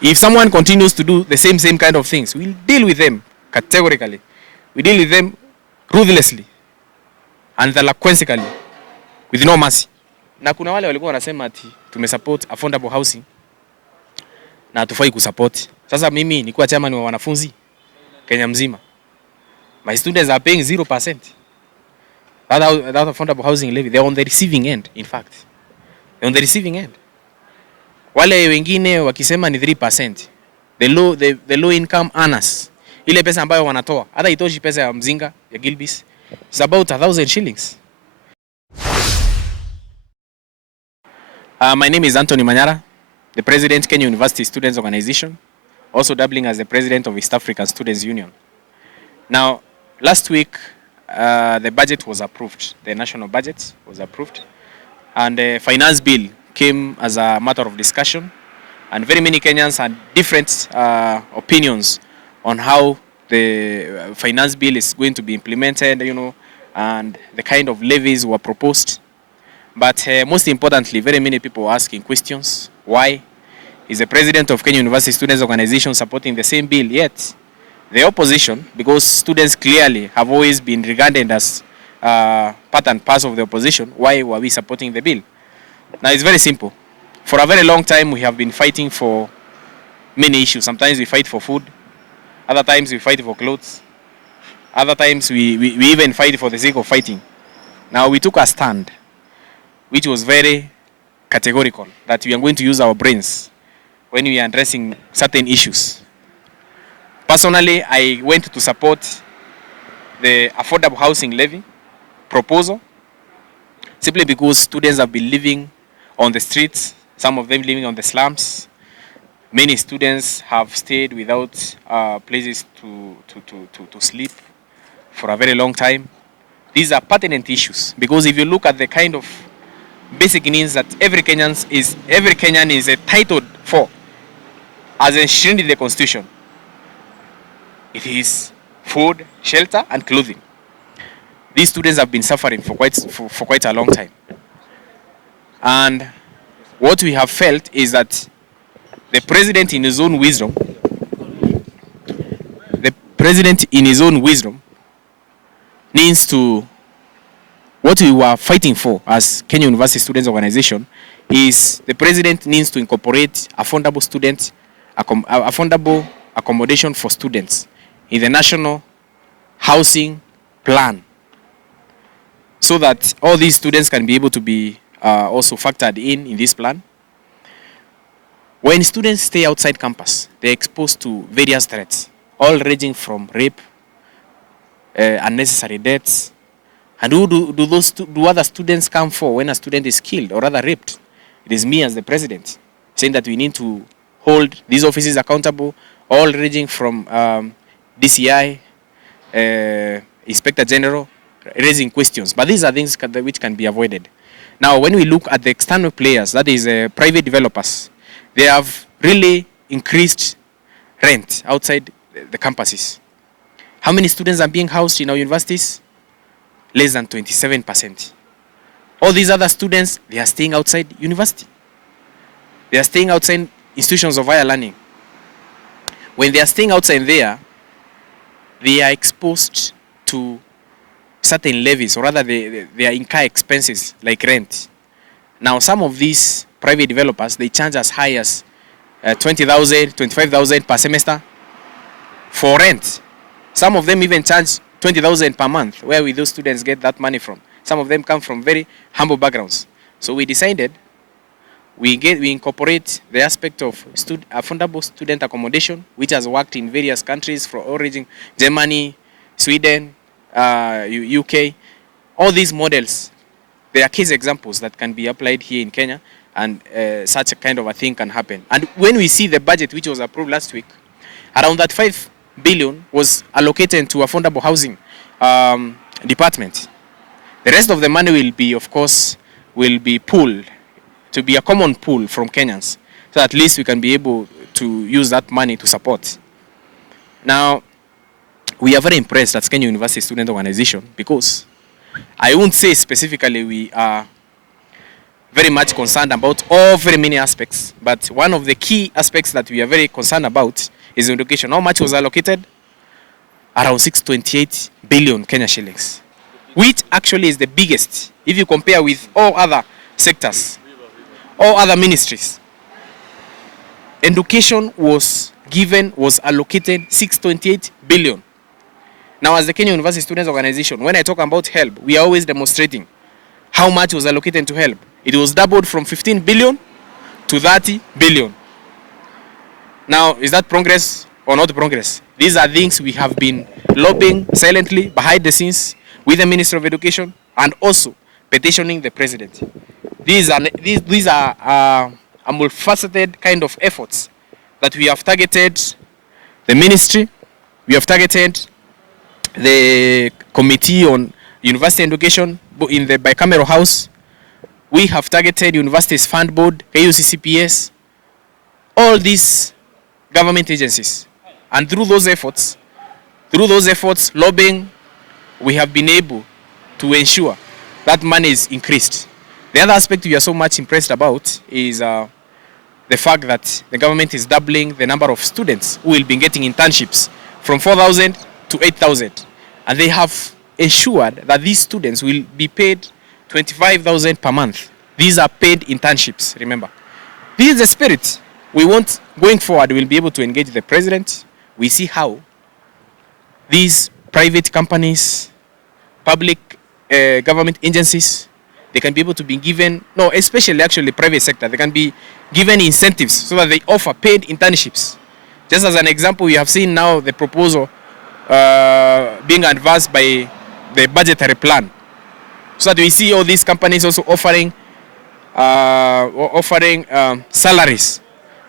If someone continues to do the same kind of things, we'll deal with them categorically. We deal with them ruthlessly and consequently with no mercy. Na kuna wale walikuwa wanasema ati tumesupport affordable housing na hatufai kusupport. Sasa mimi nilikuwa chairman wa wanafunzi Kenya mzima. My students are paying 0%. That affordable housing levy, they're on the receiving end, in fact. They're on the receiving end. Wale wengine wakisema ni 3%. The low income earners. Ile pesa ambayo wanatoa, hata itoshi pesa ya mzinga, ya Gilbis. It's about 1,000 shillings. My name is Anthony Manyara, the President, Kenya University Students Organization, also doubling as the President of East African Students Union. Now, last week, the budget was approved. The national budget was approved. And the finance bill came as a matter of discussion. And very many Kenyans had different opinions on how the finance bill is going to be implemented, and the kind of levies were proposed. But most importantly, very many people were asking questions. Why is the President of Kenya University Students Organization supporting the same bill, yet the opposition, because students clearly have always been regarded as part and parcel of the opposition, why were we supporting the bill? Now, it's very simple. For a very long time, we have been fighting for many issues. Sometimes we fight for food. Other times we fight for clothes. Other times we even fight for the sake of fighting. Now, we took a stand, which was very categorical, that we are going to use our brains when we are addressing certain issues. Personally, I went to support the affordable housing levy proposal simply because students have been living on the streets, some of them living on the slums. Many students have stayed without places to sleep for a very long time. These are pertinent issues because if you look at the kind of basic needs that every Kenyan is entitled for, as enshrined in the Constitution, it is food, shelter, and clothing. These students have been suffering for quite a long time. And what we have felt is that the president in his own wisdom needs to, what we were fighting for as Kenya University Students Organization is the president needs to incorporate affordable accommodation for students in the national housing plan so that all these students can be able to be also factored in this plan. When students stay outside campus, they're exposed to various threats, all ranging from rape, unnecessary deaths. And who do other students come for when a student is killed or rather raped? It is me as the president saying that we need to hold these offices accountable, all ranging from DCI, Inspector General, raising questions. But these are things which can be avoided. Now, when we look at the external players, that is private developers, they have really increased rent outside the campuses. How many students are being housed in our universities? Less than 27%. All these other students, they are staying outside university. They are staying outside institutions of higher learning. When they are staying outside there, they are exposed to certain levies, or rather they are incur expenses like rent. Now, some of these private developers, they charge as high as 20,000, 25,000 per semester for rent. Some of them even charge 20,000 per month. Where will those students get that money from? Some of them come from very humble backgrounds. So we decided we incorporate the aspect of affordable student accommodation, which has worked in various countries from origin, Germany, Sweden, UK. All these models, they are case examples that can be applied here in Kenya, and such a kind of a thing can happen. And when we see the budget which was approved last week, around that 5 billion was allocated to affordable housing department. The rest of the money will be, of course, pooled to be a common pool from Kenyans, so at least we can be able to use that money to support. Now, we are very impressed at Kenya University Student Organization because I won't say specifically we are very much concerned about very many aspects, but one of the key aspects that we are very concerned about is education. How much was allocated? Around 628 billion Kenya shillings, which actually is the biggest if you compare with all other sectors, all other ministries. Education was allocated 628 billion. Now, as the Kenya University Students Organization, when I talk about help, we are always demonstrating how much was allocated to help. It was doubled from 15 billion to 30 billion. Now, is that progress or not progress? These are things we have been lobbying silently behind the scenes with the Minister of Education and also petitioning the President. These are a multifaceted kind of efforts that we have targeted the ministry, we have targeted the Committee on University Education in the bicameral house, we have targeted Universities Fund Board, KUCCPS, all these government agencies. And through those efforts, lobbying, we have been able to ensure that money is increased. The other aspect we are so much impressed about is the fact that the government is doubling the number of students who will be getting internships from 4,000 to 8,000. And they have ensured that these students will be paid 25,000 per month. These are paid internships, remember. This is the spirit we want going forward. We'll be able to engage the President. We see how these private companies, public government agencies, they can be able to be given, no, especially actually private sector, they can be given incentives so that they offer paid internships. Just as an example, we have seen now the proposal being advanced by the budgetary plan. So that we see all these companies also offering salaries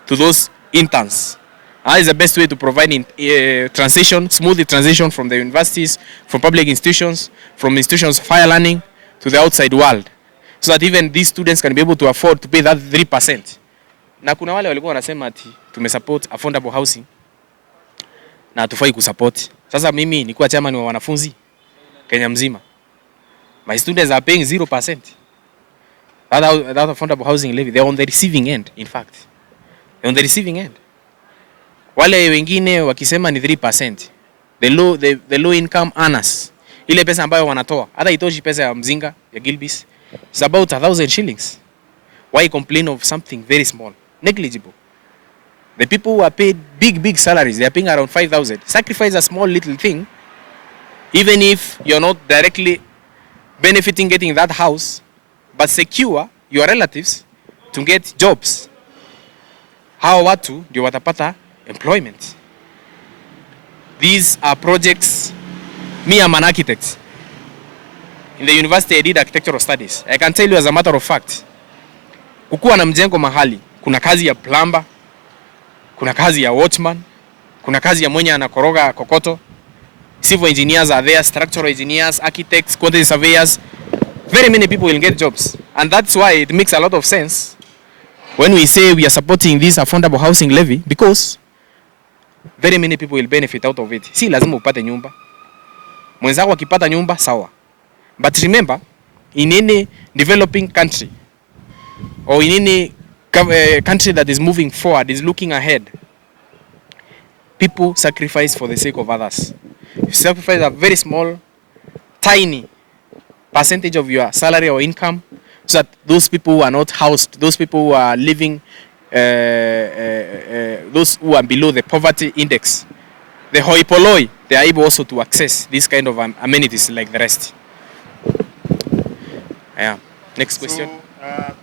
to those interns. That is the best way to provide smooth transition from the universities, from public institutions, from institutions of higher learning to the outside world. So that even these students can be able to afford to pay that 3%. Na kuna wale walikuwa wanasema ati tumesupport affordable housing na hatufai kusupport. Sasa mimi nilikuwa chairman wa wanafunzi Kenya mzima. My students are paying 0%. That affordable housing levy, they are on the receiving end, in fact. They're on the receiving end. Wale wengine wakisema ni 3%. The low income earners. Ile pesa ambayo wanatoa, hata itoshi pesa ya mzinga, ya Gilbis. It's about 1,000 shillings. Why complain of something very small, negligible? The people who are paid big salaries, they are paying around 5,000. Sacrifice a small little thing, even if you're not directly benefiting getting that house, but secure your relatives to get jobs. Hawa watu ndio watapata employment. These are projects. Me, I'm an architect. In the university, I did architectural studies. I can tell you as a matter of fact, kukuwa na mjengo mahali, kuna kazi ya plumber, kuna kazi ya watchman, kuna kazi ya mwenye anakoroga kokoto, civil engineers are there, structural engineers, architects, quantity surveyors. Very many people will get jobs. And that's why it makes a lot of sense when we say we are supporting this affordable housing levy, because very many people will benefit out of it. Si lazima upate nyumba. Mwenzako akipata nyumba, sawa. But remember, in any developing country, or in any country that is moving forward, is looking ahead, people sacrifice for the sake of others. You sacrifice a very small, tiny percentage of your salary or income so that those people who are not housed, those people who are living, those who are below the poverty index, the hoi polloi, they are able also to access this kind of amenities like the rest. Yeah. Next question. So,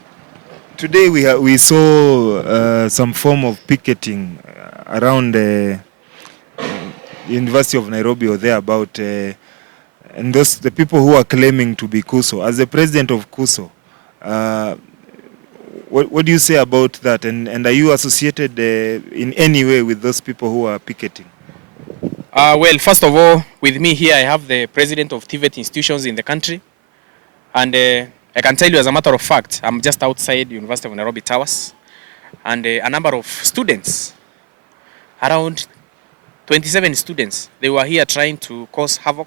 today we saw some form of picketing around the University of Nairobi or thereabout, and the people who are claiming to be KUSO. As the president of KUSO, what do you say about that? And are you associated in any way with those people who are picketing? Well, first of all, with me here, I have the president of TVET institutions in the country. And I can tell you, as a matter of fact, I'm just outside University of Nairobi Towers. And a number of students, around 27 students, they were here trying to cause havoc,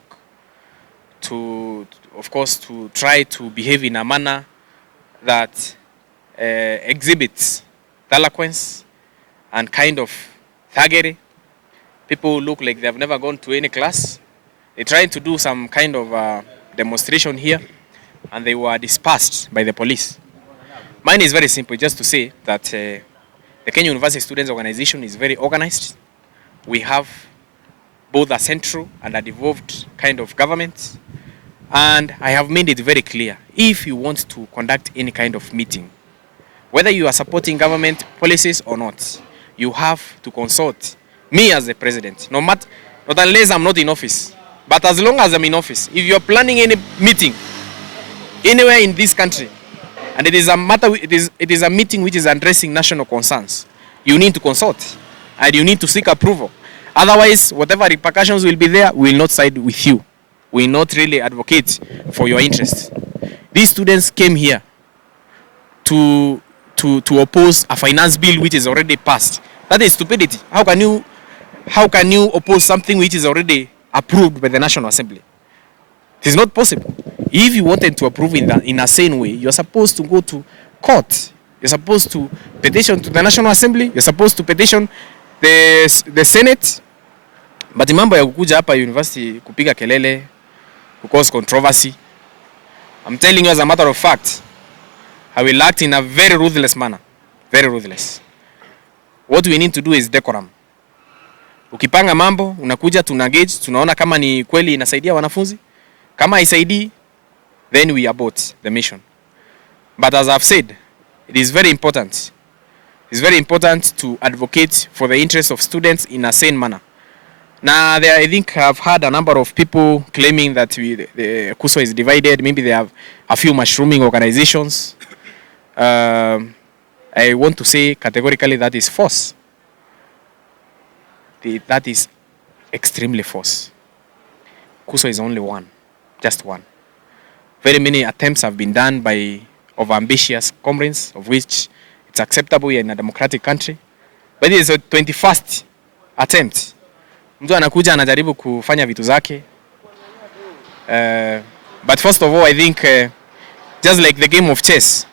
of course, to try to behave in a manner that exhibits delinquence and kind of thuggery. People look like they have never gone to any class. They tried to do some kind of demonstration here, and they were dispersed by the police. Mine is very simple, just to say that the Kenya University Students Organization is very organized. We have both a central and a devolved kind of government. And I have made it very clear, if you want to conduct any kind of meeting, whether you are supporting government policies or not, you have to consult me as the president, not unless I'm not in office. But as long as I'm in office, if you're planning any meeting anywhere in this country, and it is a meeting which is addressing national concerns, you need to consult and you need to seek approval. Otherwise, whatever repercussions will be there, we will not side with you. We will not really advocate for your interests. These students came here to oppose a finance bill which is already passed. That is stupidity. How can you oppose something which is already approved by the National Assembly? It is not possible. If you wanted to approve in a sane way, you're supposed to go to court. You're supposed to petition to the National Assembly. You're supposed to petition the Senate. But mambo ya kukuja hapa university kupiga kelele, to cause controversy. I'm telling you as a matter of fact, I will act in a very ruthless manner. Very ruthless. What we need to do is decorum. Ukipanga mambo, unakuja tunagauge, tunaona kama ni kweli inasaidia wanafunzi. Kama haisaidii, then we abort the mission. But as I've said, it is very important. It's very important to advocate for the interests of students in a sane manner. Now, I think I've heard a number of people claiming that the KUSO is divided. Maybe they have a few mushrooming organizations. I want to say categorically that is false. That is extremely false. KUSO is only one, just one. Very many attempts have been done by overambitious comrades, of which it's acceptable in a democratic country. But it is a 21st attempt. Mtu anakuja anajaribu kufanya vitu zake. But first of all, I think just like the game of chess,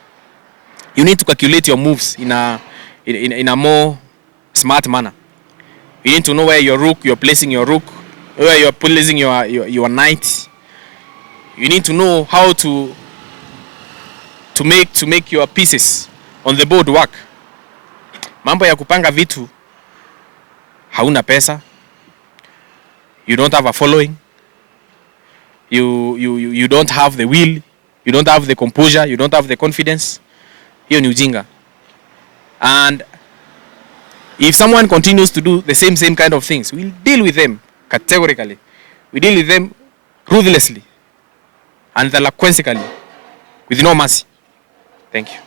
you need to calculate your moves in a more smart manner. You need to know where you're placing your rook, where you're placing your knight. You need to know how to make your pieces on the board work. Mambo ya kupanga vitu, hauna pesa. You don't have a following. You don't have the will. You don't have the composure. You don't have the confidence. Hiyo ni ujinga. And if someone continues to do the same kind of things, we'll deal with them categorically. We deal with them ruthlessly and consequently with no mercy. Thank you.